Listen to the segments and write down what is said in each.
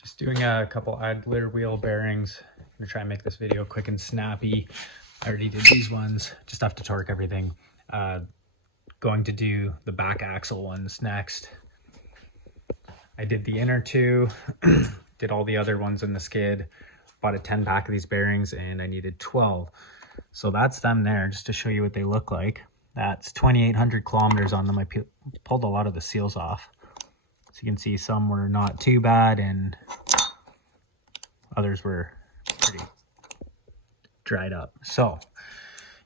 Just doing a couple idler wheel bearings. I'm gonna try and make this video quick and snappy. I already did these ones, just have to torque everything. Going to do the back axle ones next. I did the inner two, did all the other ones in the skid, bought a 10 pack of these bearings and I needed 12. So that's them there, just to show you what they look like. That's 2,800 kilometers on them. I pulled a lot of the seals off. So you can see some were not too bad and others were pretty dried up. So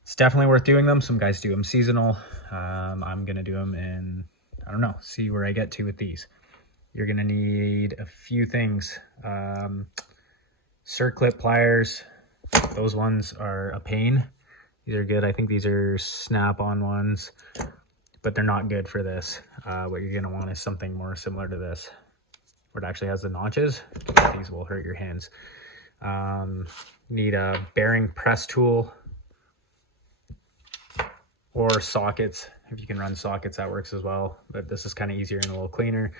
it's definitely worth doing them. Some guys do them seasonal. I'm gonna do them in, I don't know, see where I get to with these. You're gonna need a few things. Circlip pliers, those ones are a pain. These are good. I think these are snap-on ones, but they're not good for this. What you're gonna want is something more similar to this, where it actually has the notches. These will hurt your hands. Need a bearing press tool or sockets. If you can run sockets, that works as well, but this is kind of easier and a little cleaner.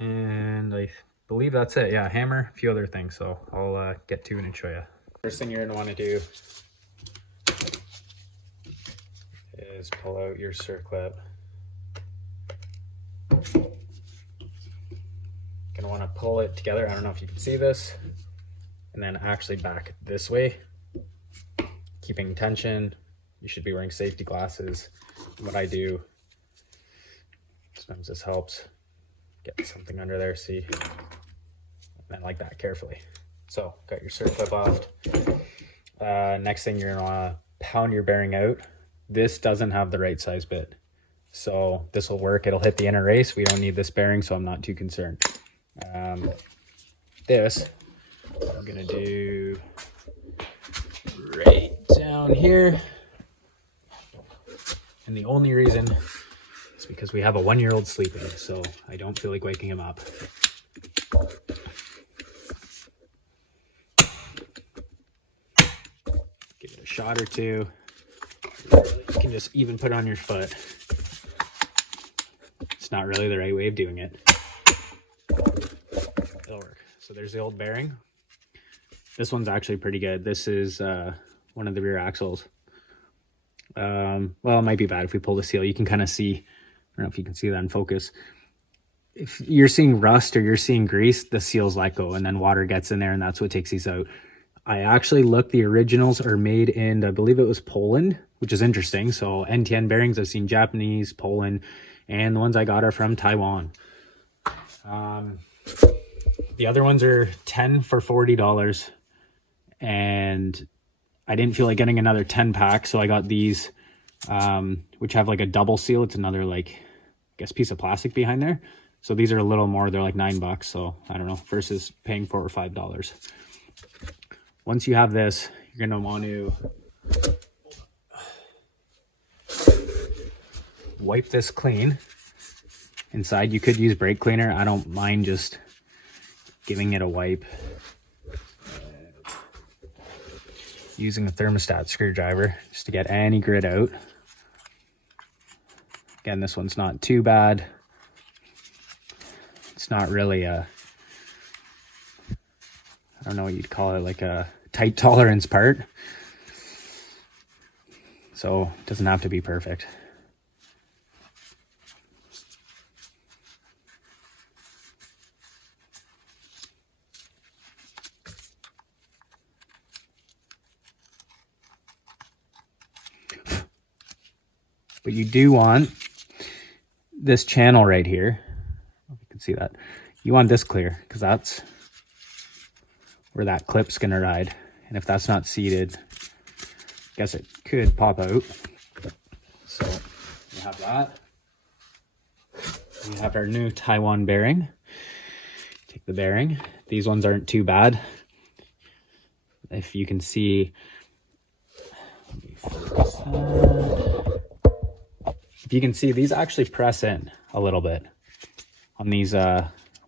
And I believe that's it. Yeah, hammer, a few other things. So I'll get to it and show you. First thing you're gonna want to do is pull out your circlip. Gonna want to pull it together. I don't know if you can see this, and then actually back this way, keeping tension. You should be wearing safety glasses. And what I do, sometimes this helps, get something under there, see, and then like that carefully. So got your circlip off. Next thing, you're gonna want to pound your bearing out. This doesn't have the right size bit, so this will work. It'll hit the inner race. We don't need this bearing, so I'm not too concerned. This I'm gonna do right down here, and the only reason is because we have a 1-year-old sleeping, so I don't feel like waking him up. Give it a shot or two. You can just even put it on your foot. It's not really the right way of doing it. It'll work. So there's the old bearing. This one's actually pretty good. This is one of the rear axles. Well, it might be bad if we pull the seal. You can kind of see, I don't know if you can see that in focus. If you're seeing rust or you're seeing grease, the seals let go and then water gets in there and that's what takes these out. I actually looked, the originals are made in, I believe it was Poland, which is interesting. So NTN bearings, I've seen Japanese, Poland, and the ones I got are from Taiwan. The other ones are 10 for $40, and I didn't feel like getting another 10 pack, so I got these, which have like a double seal. It's another, like, I guess, piece of plastic behind there. So these are a little more, they're like $9, so I don't know, versus paying $4 or $5. Once you have this, you're gonna want to wipe this clean. Inside, you could use brake cleaner. I don't mind just giving it a wipe. Using a thermostat screwdriver just to get any grit out. Again, this one's not too bad. It's not really a, I don't know what you'd call it, like a tight tolerance part. So it doesn't have to be perfect. But you do want this channel right here. You can see that. You want this clear because that's where that clip's gonna ride. And if that's not seated, I guess it could pop out. So we have that. We have our new Taiwan bearing. Take the bearing. These ones aren't too bad. If you can see, let me focus that. If you can see, these actually press in a little bit on these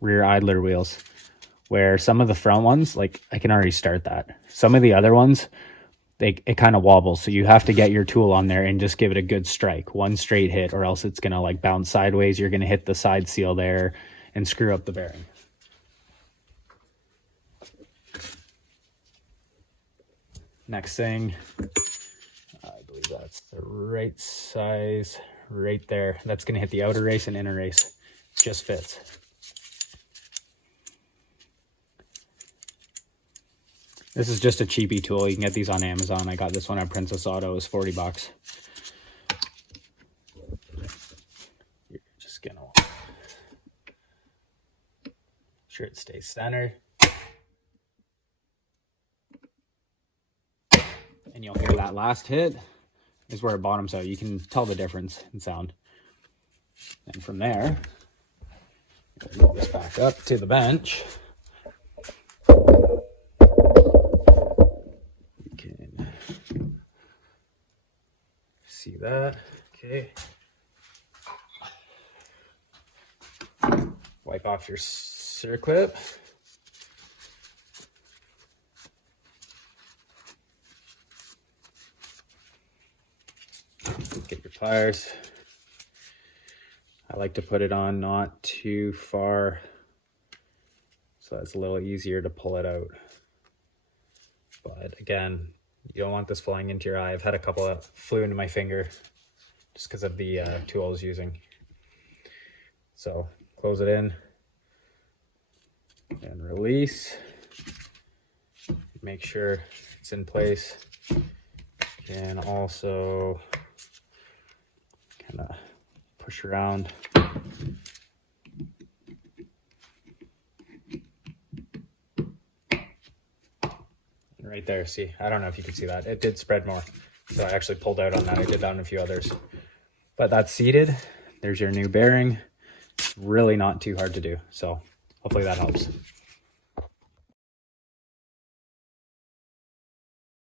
rear idler wheels, where some of the front ones, like, I can already start that. Some of the other ones, it kind of wobbles, so you have to get your tool on there and just give it a good strike, one straight hit, or else it's gonna like bounce sideways. You're gonna hit the side seal there and screw up the bearing. Next thing, I believe that's the right size right there. That's going to hit the outer race and inner race. It just fits. This is just a cheapy tool. You can get these on Amazon. I got this one at Princess Auto. It was 40 bucks. You're just going to make sure it stays centered. And you'll hear that last hit is where it bottoms out. You can tell the difference in sound. And from there, move this back up to the bench. You can see that. Okay. Wipe off your circlip. Get your pliers. I like to put it on not too far, so it's a little easier to pull it out. But again, you don't want this flying into your eye. I've had a couple that flew into my finger just because of the tool I was using. So close it in and release. Make sure it's in place. And also kind of push around. Right there, see, I don't know if you can see that. It did spread more. So I actually pulled out on that. I did that on a few others. But that's seated. There's your new bearing. It's really not too hard to do. So hopefully that helps.